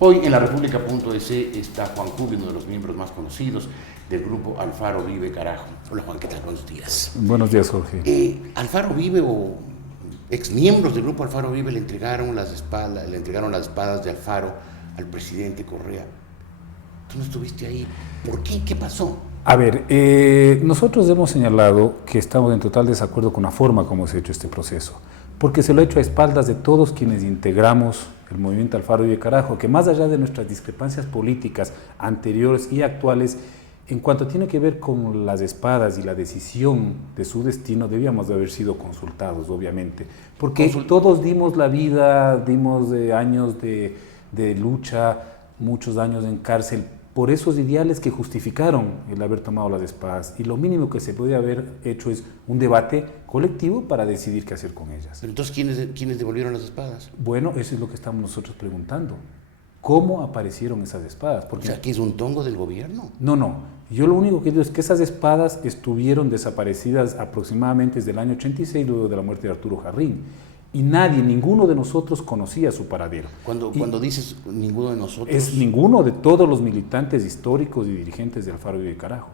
Hoy en la República.es está Juan Cubi, uno de los miembros más conocidos del grupo Alfaro Vive Carajo. Hola Juan, ¿qué tal? Buenos días. Buenos días, Jorge. Alfaro Vive o exmiembros del grupo Alfaro Vive le entregaron las espadas de Alfaro al presidente Correa. Tú no estuviste ahí. ¿Por qué? ¿Qué pasó? A ver, nosotros hemos señalado que estamos en total desacuerdo con la forma como se ha hecho este proceso, porque se lo ha hecho a espaldas de todos quienes integramos el movimiento Alfaro Vive Carajo, que más allá de nuestras discrepancias políticas anteriores y actuales, en cuanto tiene que ver con las espadas y la decisión de su destino, debíamos de haber sido consultados, obviamente, porque todos dimos la vida, dimos años de lucha, muchos años en cárcel, por esos ideales que justificaron el haber tomado las espadas, y lo mínimo que se puede haber hecho es un debate colectivo para decidir qué hacer con ellas. Pero entonces, ¿quiénes devolvieron las espadas? Bueno, eso es lo que estamos nosotros preguntando. ¿Cómo aparecieron esas espadas? Porque, o sea, ¿que es un tongo del gobierno? No. Yo lo único que digo es que esas espadas estuvieron desaparecidas aproximadamente desde el año 86, luego de la muerte de Arturo Jarrín. Y ninguno de nosotros conocía su paradero. Cuando dices ninguno de nosotros... Es ninguno de todos los militantes históricos y dirigentes de Alfaro Vive Carajo.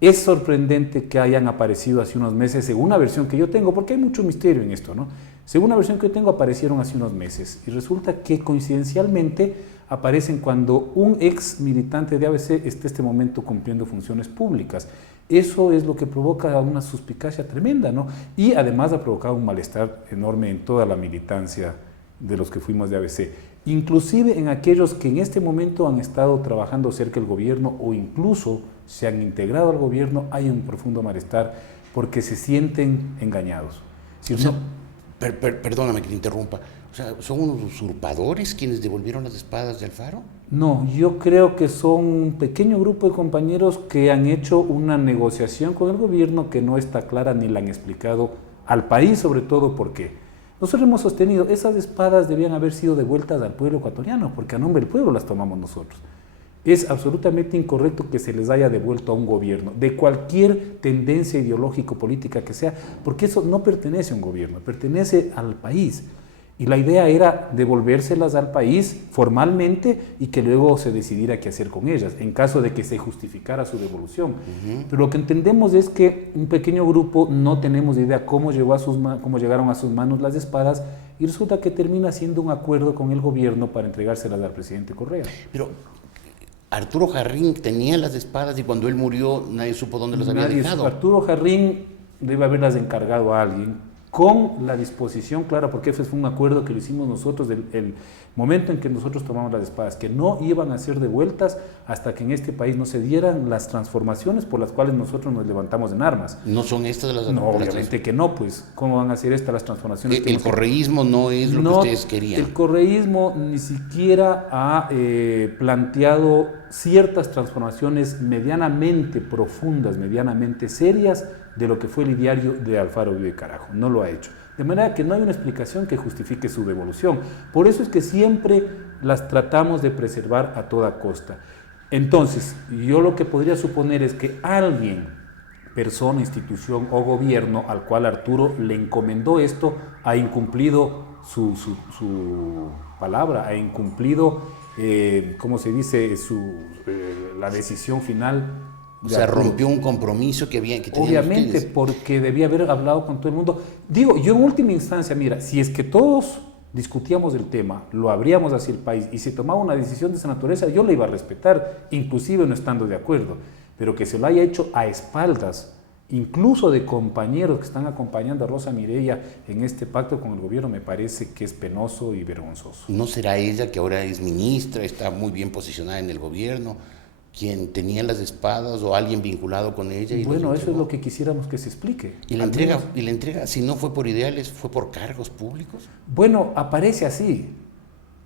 Es sorprendente que hayan aparecido hace unos meses, según una versión que yo tengo, porque hay mucho misterio en esto, ¿no? Según una versión que yo tengo, aparecieron hace unos meses. Y resulta que coincidencialmente aparecen cuando un ex militante de ABC está en este momento cumpliendo funciones públicas. Eso es lo que provoca una suspicacia tremenda, ¿no? Y además ha provocado un malestar enorme en toda la militancia de los que fuimos de ABC, inclusive en aquellos que en este momento han estado trabajando cerca del gobierno o incluso se han integrado al gobierno. Hay un profundo malestar porque se sienten engañados. Si perdóname que te interrumpa. O sea, ¿son unos usurpadores quienes devolvieron las espadas de Alfaro? No, yo creo que son un pequeño grupo de compañeros que han hecho una negociación con el gobierno que no está clara ni la han explicado al país, sobre todo por qué. Nosotros hemos sostenido esas espadas debían haber sido devueltas al pueblo ecuatoriano, porque a nombre del pueblo las tomamos nosotros. Es absolutamente incorrecto que se les haya devuelto a un gobierno, de cualquier tendencia ideológico-política que sea, porque eso no pertenece a un gobierno, pertenece al país. Y la idea era devolvérselas al país formalmente y que luego se decidiera qué hacer con ellas, en caso de que se justificara su devolución. Pero lo que entendemos es que un pequeño grupo no tenemos idea cómo llegaron a sus manos las espadas, y resulta que termina siendo un acuerdo con el gobierno para entregárselas al presidente Correa. Pero Arturo Jarrín tenía las espadas y cuando él murió nadie supo dónde las había dejado. Arturo Jarrín debe haberlas encargado a alguien, con la disposición clara, porque ese fue un acuerdo que lo hicimos nosotros el momento en que nosotros tomamos las espadas, que no iban a ser devueltas hasta que en este país no se dieran las transformaciones por las cuales nosotros nos levantamos en armas. ¿No son estas de las No, obviamente que no, pues, ¿cómo van a ser estas las transformaciones? El correísmo no es lo que ustedes querían. El correísmo ni siquiera ha planteado ciertas transformaciones medianamente profundas, medianamente serias, de lo que fue el ideario de Alfaro Vive Carajo. No lo ha hecho. De manera que no hay una explicación que justifique su devolución. Por eso es que siempre las tratamos de preservar a toda costa. Entonces, yo lo que podría suponer es que alguien, persona, institución o gobierno al cual Arturo le encomendó esto, ha incumplido su palabra, ha incumplido, ¿cómo se dice?, la decisión final. O sea, rompió un compromiso que tenían obviamente, ustedes. Porque debía haber hablado con todo el mundo. Digo, yo en última instancia, mira, si es que todos discutíamos el tema, lo abríamos hacia el país y se tomaba una decisión de esa naturaleza, yo la iba a respetar, inclusive no estando de acuerdo. Pero que se lo haya hecho a espaldas, incluso de compañeros que están acompañando a Rosa Mireya en este pacto con el gobierno, me parece que es penoso y vergonzoso. ¿No será ella, que ahora es ministra, está muy bien posicionada en el gobierno, quien tenía las espadas o alguien vinculado con ella? Bueno, eso es lo que quisiéramos que se explique. ¿Y la entrega, si no fue por ideales, fue por cargos públicos? Bueno, aparece así,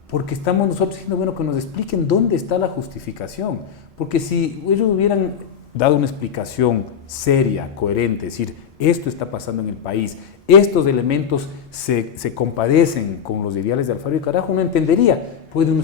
porque estamos nosotros diciendo, bueno, que nos expliquen dónde está la justificación. Porque si ellos hubieran dado una explicación seria, coherente, es decir, esto está pasando en el país, estos elementos se compadecen con los ideales de Alfaro Vive Carajo, uno entendería, puede uno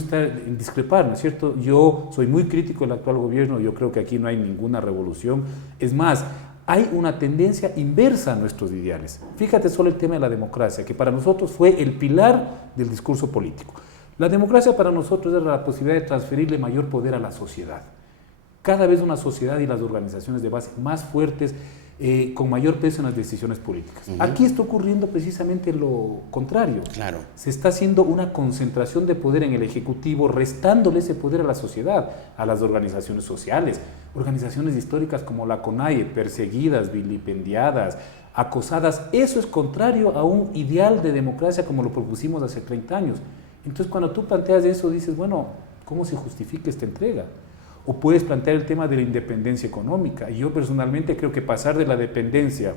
discrepar, ¿no es cierto? Yo soy muy crítico del actual gobierno, yo creo que aquí no hay ninguna revolución, es más, hay una tendencia inversa a nuestros ideales. Fíjate solo el tema de la democracia, que para nosotros fue el pilar del discurso político. La democracia para nosotros es la posibilidad de transferirle mayor poder a la sociedad. Cada vez una sociedad y las organizaciones de base más fuertes, con mayor peso en las decisiones políticas. Aquí está ocurriendo precisamente lo contrario. Claro. Se está haciendo una concentración de poder en el Ejecutivo, restándole ese poder a la sociedad, a las organizaciones sociales, organizaciones históricas como la CONAIE, perseguidas, vilipendiadas, acosadas. Eso es contrario a un ideal de democracia como lo propusimos hace 30 años. Entonces, cuando tú planteas eso, dices, bueno, ¿cómo se justifica esta entrega? O puedes plantear el tema de la independencia económica. Y yo personalmente creo que pasar de la dependencia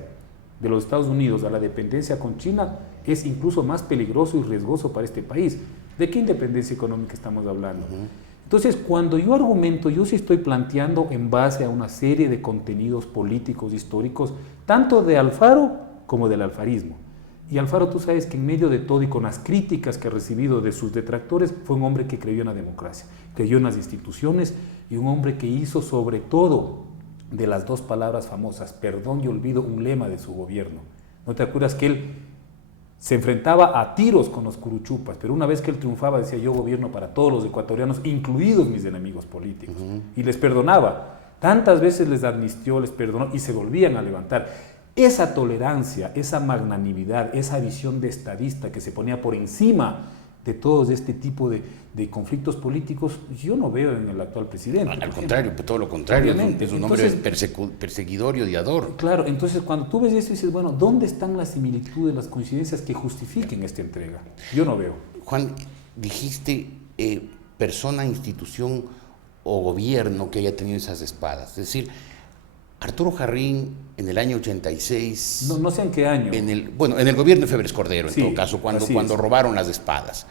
de los Estados Unidos a la dependencia con China es incluso más peligroso y riesgoso para este país. ¿De qué independencia económica estamos hablando? Entonces, cuando yo argumento, yo sí estoy planteando en base a una serie de contenidos políticos, históricos, tanto de Alfaro como del alfarismo. Y Alfaro, tú sabes que en medio de todo y con las críticas que ha recibido de sus detractores, fue un hombre que creyó en la democracia, creyó en las instituciones y un hombre que hizo sobre todo de las dos palabras famosas, perdón y olvido, un lema de su gobierno. ¿No te acuerdas que él se enfrentaba a tiros con los curuchupas, pero una vez que él triunfaba decía yo gobierno para todos los ecuatorianos, incluidos mis enemigos políticos, y les perdonaba? Tantas veces les amnistió, les perdonó y se volvían a levantar. Esa tolerancia, esa magnanimidad, esa visión de estadista que se ponía por encima de todos este tipo de conflictos políticos, yo no veo en el actual presidente. Al contrario, todo lo contrario, es un hombre perseguidor y odiador. Claro, entonces cuando tú ves eso dices, bueno, ¿dónde están las similitudes, las coincidencias que justifiquen esta entrega? Yo no veo. Juan, dijiste persona, institución o gobierno que haya tenido esas espadas, es decir, Arturo Jarrín en el año 86... No sé en qué año. En el gobierno de Febres Cordero, en todo caso, cuando robaron las espadas.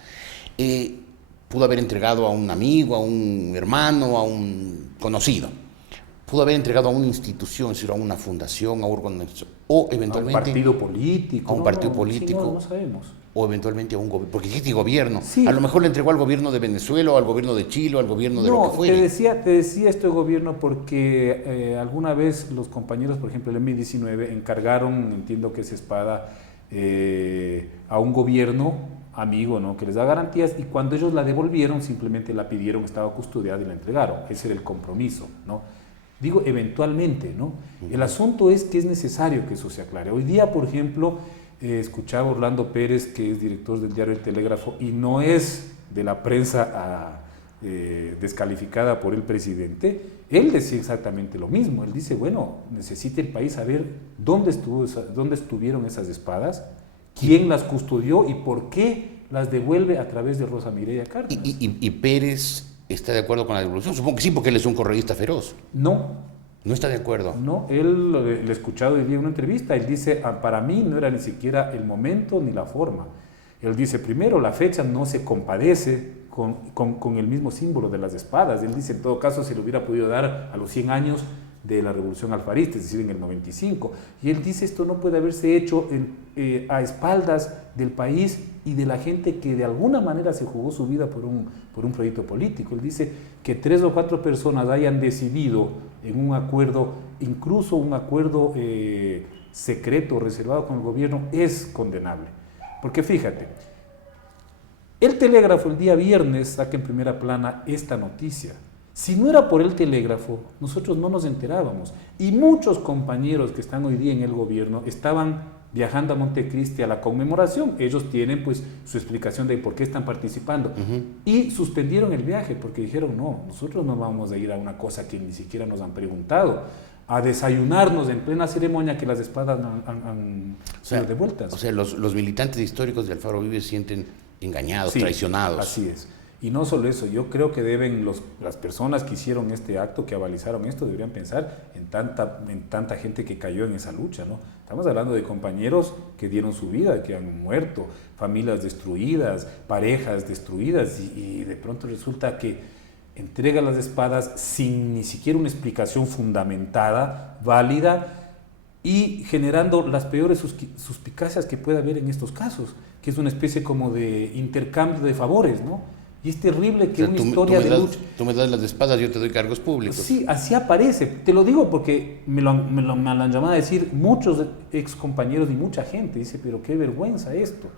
Pudo haber entregado a un amigo, a un hermano, a un conocido. Pudo haber entregado a una institución, es decir, a una fundación, a un organización, o eventualmente... A un partido político. A un partido político. Sí, no sabemos. O eventualmente a un gobierno, porque existe gobierno. Sí. A lo mejor le entregó al gobierno de Venezuela, o al gobierno de Chile, o al gobierno de lo que fuera. Te decía este gobierno porque alguna vez los compañeros, por ejemplo, el M-19, encargaron, entiendo que es espada, a un gobierno amigo, ¿no?, que les da garantías, y cuando ellos la devolvieron, simplemente la pidieron, estaba custodiada y la entregaron. Ese era el compromiso, ¿no? Digo, eventualmente, ¿no? El asunto es que es necesario que eso se aclare. Hoy día, por ejemplo, escuchaba a Orlando Pérez, que es director del diario El Telégrafo, y no es de la prensa descalificada por el presidente. Él decía exactamente lo mismo. Él dice, bueno, necesita el país saber dónde estuvieron esas espadas, quién las custodió y por qué las devuelve a través de Rosa Mireya Cárdenas. ¿Y Pérez está de acuerdo con la devolución? Supongo que sí, porque él es un correísta feroz. ¿No está de acuerdo? No, él lo he escuchado hoy día en una entrevista, él dice, para mí no era ni siquiera el momento ni la forma. Él dice, primero, la fecha no se compadece con el mismo símbolo de las espadas. Él dice, en todo caso, se le hubiera podido dar a los 100 años de la Revolución Alfarista, es decir, en el 95. Y él dice, esto no puede haberse hecho a espaldas del país y de la gente que de alguna manera se jugó su vida por un proyecto político. Él dice que 3 o 4 personas hayan decidido en un acuerdo, incluso un acuerdo secreto, reservado con el gobierno, es condenable. Porque fíjate, el Telégrafo el día viernes saca en primera plana esta noticia. Si no era por el Telégrafo, nosotros no nos enterábamos. Y muchos compañeros que están hoy día en el gobierno estaban viajando a Montecristi a la conmemoración. Ellos tienen pues su explicación de por qué están participando. Y suspendieron el viaje porque dijeron, no, nosotros no vamos a ir a una cosa que ni siquiera nos han preguntado, a desayunarnos en plena ceremonia que las espadas han sido devueltas. O sea, los militantes históricos de Alfaro Vives se sienten engañados, traicionados. Así es. Y no solo eso, yo creo que deben las personas que hicieron este acto, que avalizaron esto, deberían pensar en tanta gente que cayó en esa lucha, ¿no? Estamos hablando de compañeros que dieron su vida, que han muerto, familias destruidas, parejas destruidas, y de pronto resulta que entrega las espadas sin ni siquiera una explicación fundamentada, válida, y generando las peores suspicacias que puede haber en estos casos, que es una especie como de intercambio de favores, ¿no? Y es terrible que una historia de lucha... Tú me das las espadas, yo te doy cargos públicos. Sí, así aparece. Te lo digo porque me lo han llamado a decir muchos ex compañeros y mucha gente. Dice, pero qué vergüenza esto.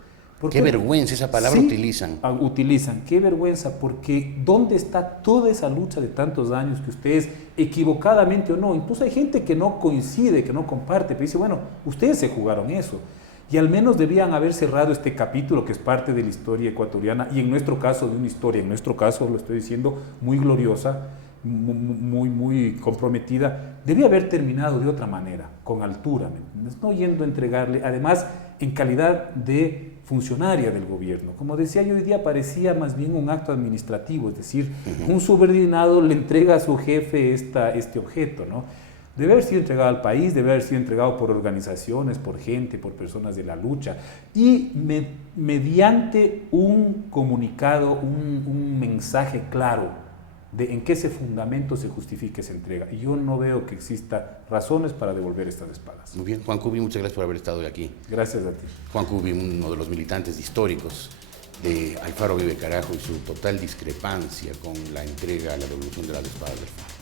Qué vergüenza, esa palabra sí, utilizan. Utilizan, qué vergüenza, porque ¿dónde está toda esa lucha de tantos años que ustedes, equivocadamente o no, incluso hay gente que no coincide, que no comparte, pero dice, bueno, ustedes se jugaron eso, y al menos debían haber cerrado este capítulo que es parte de la historia ecuatoriana, y en nuestro caso de una historia, en nuestro caso lo estoy diciendo, muy gloriosa, muy comprometida, debía haber terminado de otra manera, con altura, no yendo a entregarle, además en calidad de funcionaria del gobierno. Como decía yo, hoy día parecía más bien un acto administrativo, es decir, un subordinado le entrega a su jefe este objeto, ¿no? Debe haber sido entregado al país, debe haber sido entregado por organizaciones, por gente, por personas de la lucha, y mediante un comunicado, un mensaje claro de en qué ese fundamento se justifica esa entrega. Y yo no veo que exista razones para devolver estas espadas. Muy bien, Juan Cubi, muchas gracias por haber estado hoy aquí. Gracias a ti. Juan Cubi, uno de los militantes históricos de Alfaro Vive Carajo y su total discrepancia con la entrega a la devolución de las espadas del FARC.